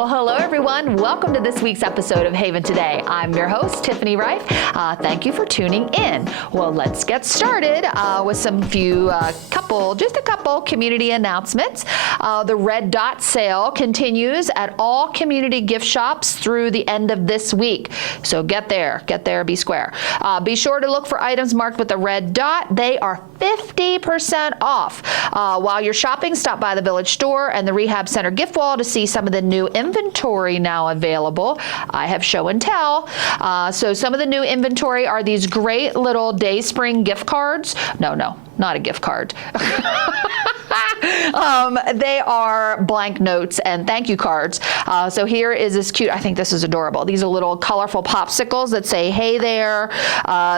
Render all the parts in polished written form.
Well, hello, everyone. Welcome to this week's episode of Haven Today. I'm your host, Tiffany Reif. Thank you for tuning in. Well, let's get started with just a couple community announcements. The Red Dot sale continues at all community gift shops through the end of this week. So get there, be square. Be sure to look for items marked with the red dot. They are 50% off. While you're shopping, stop by the Village Store and the Rehab Center gift wall to see some of the new inventory now available. I have show and tell. So some of the new inventory are these great little Dayspring gift cards. No, not a gift card. They are blank notes and thank you cards. So here is this cute, I think this is adorable. These are little colorful popsicles that say, hey there.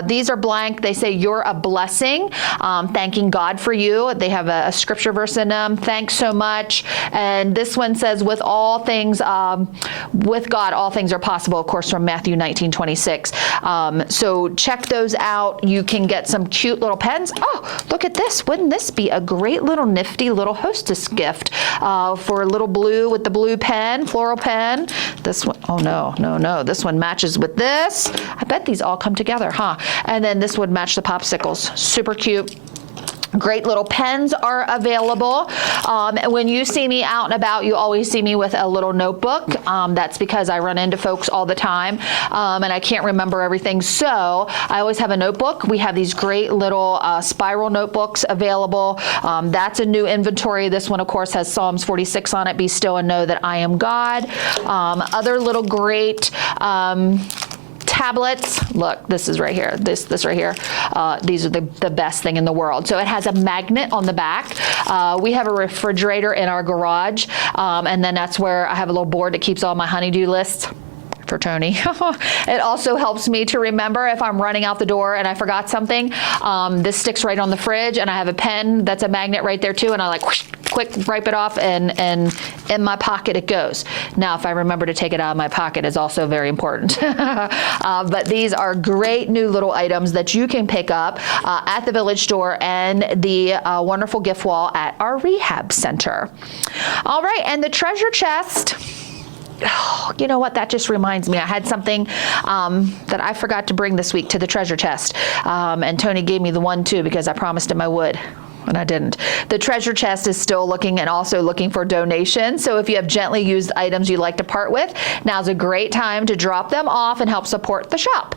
These are blank. They say, you're a blessing, thanking God for you. They have a scripture verse in them. Thanks so much. And this one says, with all things, with God, all things are possible, of course, from Matthew 19:26. So check those out. You can get some cute little pens. Oh, look at this. Wouldn't this be a great little nifty little hostess gift for little blue with the blue pen, floral pen. This one, oh no. This one matches with this. I bet these all come together, huh? And then this would match the popsicles. Super cute. Great little pens are available. When you see me out and about, you always see me with a little notebook. That's because I run into folks all the time and I can't remember everything. So I always have a notebook. We have these great little spiral notebooks available. That's a new inventory. This one, of course, has Psalms 46 on it. Be still and know that I am God. Other little great tablets. Look, this is right here. This right here. These are the best thing in the world. So it has a magnet on the back. We have a refrigerator in our garage, and then that's where I have a little board that keeps all my honeydew lists. For Tony. It also helps me to remember if I'm running out the door and I forgot something. This sticks right on the fridge, and I have a pen that's a magnet right there too, and I like whoosh, quick wipe it off, and in my pocket it goes. Now, if I remember to take it out of my pocket is also very important. But these are great new little items that you can pick up at the Village Store and the wonderful gift wall at our rehab center. All right, and the treasure chest. Oh, you know what? That just reminds me. I had something that I forgot to bring this week to the treasure chest. And Tony gave me the one, too, because I promised him I would. And I didn't. The treasure chest is still looking for donations. So if you have gently used items you'd like to part with, now's a great time to drop them off and help support the shop.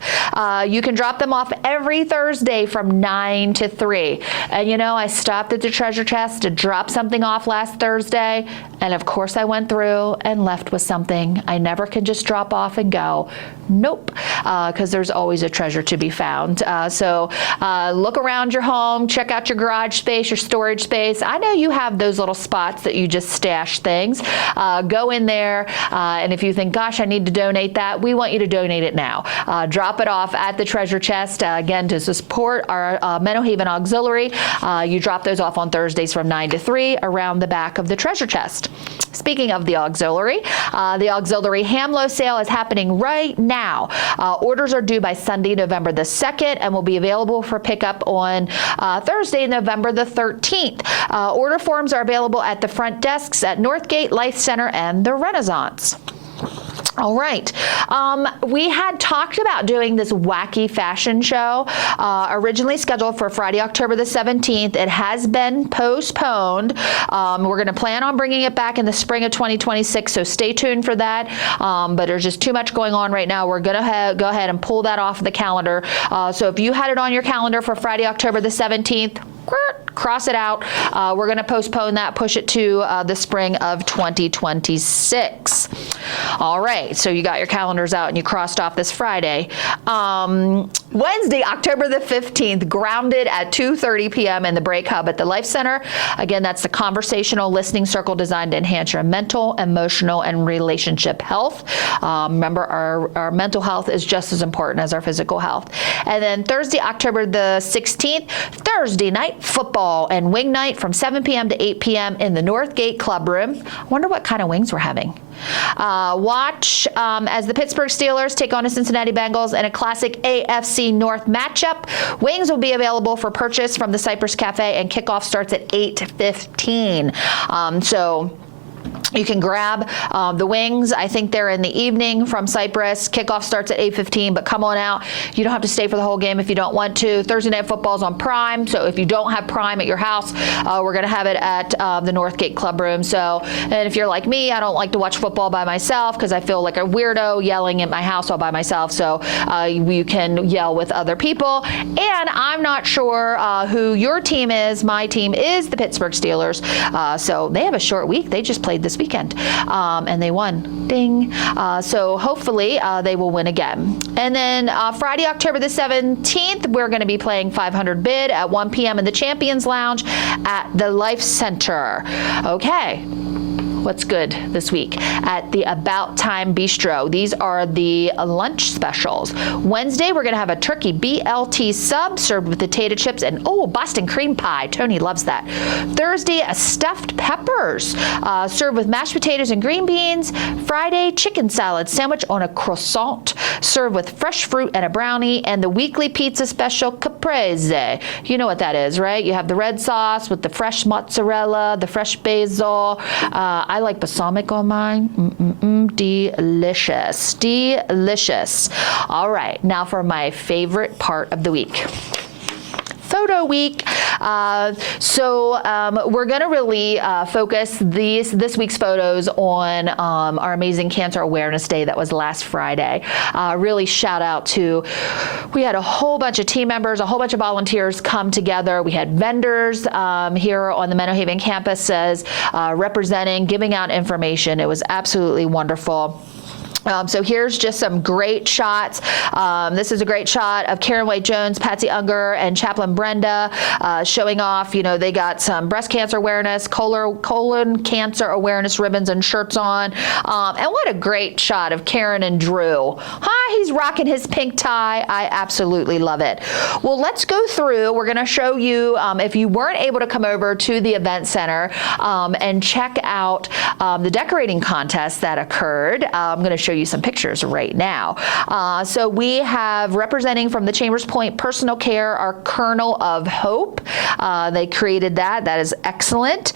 You can drop them off every Thursday from 9 to 3. And you know, I stopped at the treasure chest to drop something off last Thursday. And of course I went through and left with something. I never can just drop off and go. Nope, because there's always a treasure to be found. So look around your home, check out your garage space, your storage space. I know you have those little spots that you just stash things. Go in there, and if you think, gosh, I need to donate that, we want you to donate it now. Drop it off at the treasure chest, again, to support our Mental Haven Auxiliary. You drop those off on Thursdays from 9 to 3 around the back of the treasure chest. Speaking of the auxiliary Hamlo sale is happening right now. Orders are due by Sunday, November the 2nd, and will be available for pickup on Thursday, November the 13th. Order forms are available at the front desks at Northgate, Life Center, and the Renaissance. All right. We had talked about doing this wacky fashion show, originally scheduled for Friday, October the 17th. It has been postponed. We're going to plan on bringing it back in the spring of 2026, so stay tuned for that. But there's just too much going on right now. We're going to go ahead and pull that off the calendar. So if you had it on your calendar for Friday, October the 17th, cross it out. We're going to postpone that, push it to the spring of 2026. All right, so you got your calendars out and you crossed off this Friday. Wednesday, October the 15th, Grounded at 2:30 p.m. in the Break Hub at the Life Center. Again, that's the conversational listening circle designed to enhance your mental, emotional, and relationship health. Remember, our mental health is just as important as our physical health. And then Thursday, October the 16th, Thursday night football and wing night from 7 p.m. to 8 p.m. in the Northgate Club Room. I wonder what kind of wings we're having. Watch as the Pittsburgh Steelers take on the Cincinnati Bengals in a classic AFC North matchup. Wings will be available for purchase from the Cypress Cafe, and kickoff starts at 8:15. So You can grab the wings. I think they're in the evening from Cypress. Kickoff starts at 8:15, but come on out. You don't have to stay for the whole game if you don't want to. Thursday Night Football's on Prime, so if you don't have Prime at your house, we're going to have it at the Northgate Club Room. So, and if you're like me, I don't like to watch football by myself because I feel like a weirdo yelling at my house all by myself. So you can yell with other people. And I'm not sure who your team is. My team is the Pittsburgh Steelers. So they have a short week. They just played this weekend, and they won. Ding. So hopefully they will win again. And then Friday, October the 17th, we're going to be playing 500 Bid at 1 p.m. in the Champions Lounge at the Life Center. Okay. What's good this week at the About Time Bistro? These are the lunch specials. Wednesday, we're going to have a turkey BLT sub served with potato chips and, Boston cream pie. Tony loves that. Thursday, a stuffed peppers served with mashed potatoes and green beans. Friday, chicken salad sandwich on a croissant served with fresh fruit and a brownie. And the weekly pizza special, caprese. You know what that is, right? You have the red sauce with the fresh mozzarella, the fresh basil. I like balsamic on mine. Delicious. Delicious. All right, now for my favorite part of the week. Photo week. We're going to really focus this week's photos on our amazing Cancer Awareness Day that was last Friday. Really shout out to, we had a whole bunch of team members, a whole bunch of volunteers come together. We had vendors here on the Menno Haven campuses representing, giving out information. It was absolutely wonderful. So here's just some great shots. This is a great shot of Karen White-Jones, Patsy Unger, and Chaplain Brenda showing off. You know, they got some breast cancer awareness, colon cancer awareness ribbons and shirts on. And what a great shot of Karen and Drew. Hi, he's rocking his pink tie. I absolutely love it. Well, let's go through. We're going to show you, if you weren't able to come over to the event center and check out the decorating contest that occurred. I'm going to show you some pictures right now. So we have, representing from the Chambers Point Personal Care, our Kernel of Hope. They created that. That is excellent.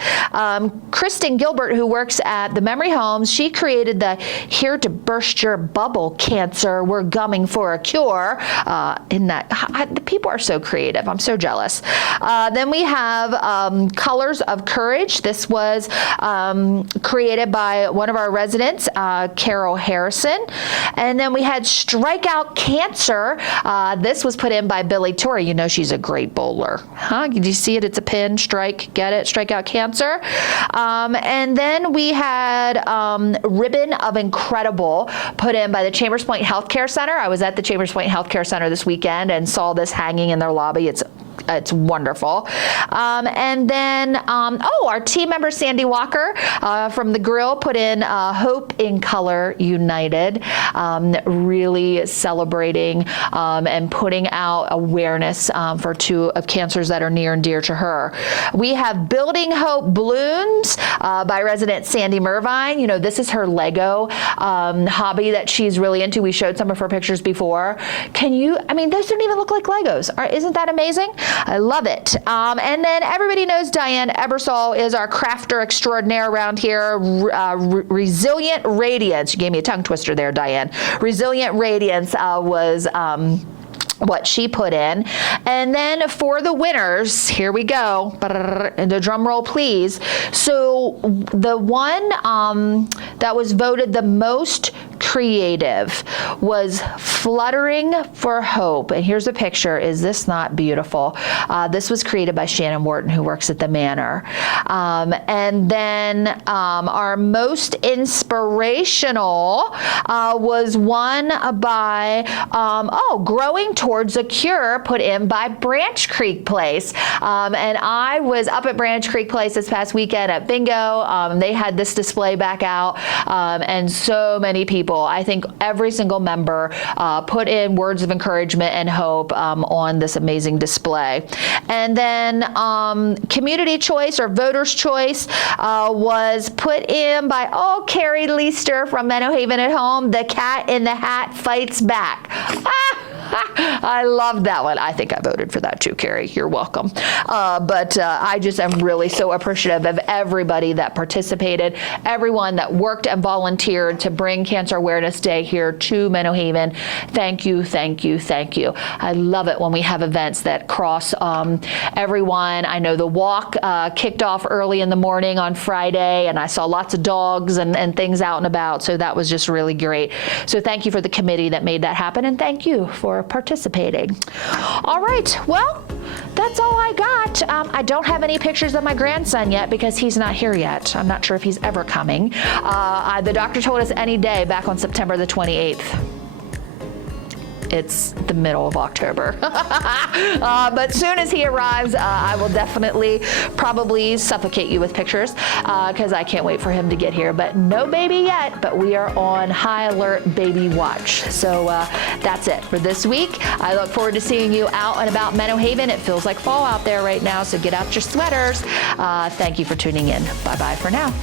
Kristen Gilbert, who works at the Memory Homes, she created the Here to Burst Your Bubble Cancer, We're Gumming for a Cure. The people are so creative. I'm so jealous. Then we have Colors of Courage. This was created by one of our residents, Carol Harrison. And then we had Strikeout Cancer. This was put in by Billy Torrey. You know she's a great bowler. Huh? Did you see it? It's a pin. Strike. Get it? Strikeout Cancer. And then we had Ribbon of Incredible put in by the Chambers Point Healthcare Center. I was at the Chambers Point Healthcare Center this weekend and saw this hanging in their lobby. It's wonderful. And then, our team member Sandy Walker from the Grill put in Hope in Color United, really celebrating and putting out awareness for two of cancers that are near and dear to her. We have Building Hope Blooms by resident Sandy Mervine. You know, this is her Lego hobby that she's really into. We showed some of her pictures before. Those don't even look like Legos. Isn't that amazing? I love it. And then everybody knows Diane Ebersol is our crafter extraordinaire around here. Resilient Radiance. You gave me a tongue twister there, Diane. Resilient Radiance was what she put in. And then for the winners, here we go. The drum roll, please. So the one that was voted the most creative was Fluttering for Hope. And here's a picture. Is this not beautiful? This was created by Shannon Wharton, who works at the Manor. And then our most inspirational was one by, Growing Towards a Cure, put in by Branch Creek Place. And I was up at Branch Creek Place this past weekend at Bingo. They had this display back out, and so many people, I think every single member put in words of encouragement and hope on this amazing display. And then Community Choice or Voter's Choice was put in by, Carrie Leister from Menno Haven at Home. The Cat in the Hat Fights Back. I love that one. I think I voted for that too, Carrie. You're welcome. But I just am really so appreciative of everybody that participated, everyone that worked and volunteered to bring Cancer Awareness Day here to Menno Haven. Thank you, thank you, thank you. I love it when we have events that cross everyone. I know the walk kicked off early in the morning on Friday, and I saw lots of dogs and things out and about, so that was just really great. So thank you for the committee that made that happen, and thank you for participating. All right, well, that's all I got. I don't have any pictures of my grandson yet because he's not here yet. I'm not sure if he's ever coming. The doctor told us any day back on September the 28th. It's the middle of October. But soon as he arrives, I will definitely probably suffocate you with pictures because I can't wait for him to get here. But no baby yet, but we are on high alert baby watch. So that's it for this week. I look forward to seeing you out and about Menno Haven. It feels like fall out there right now, so get out your sweaters. Thank you for tuning in. Bye-bye for now.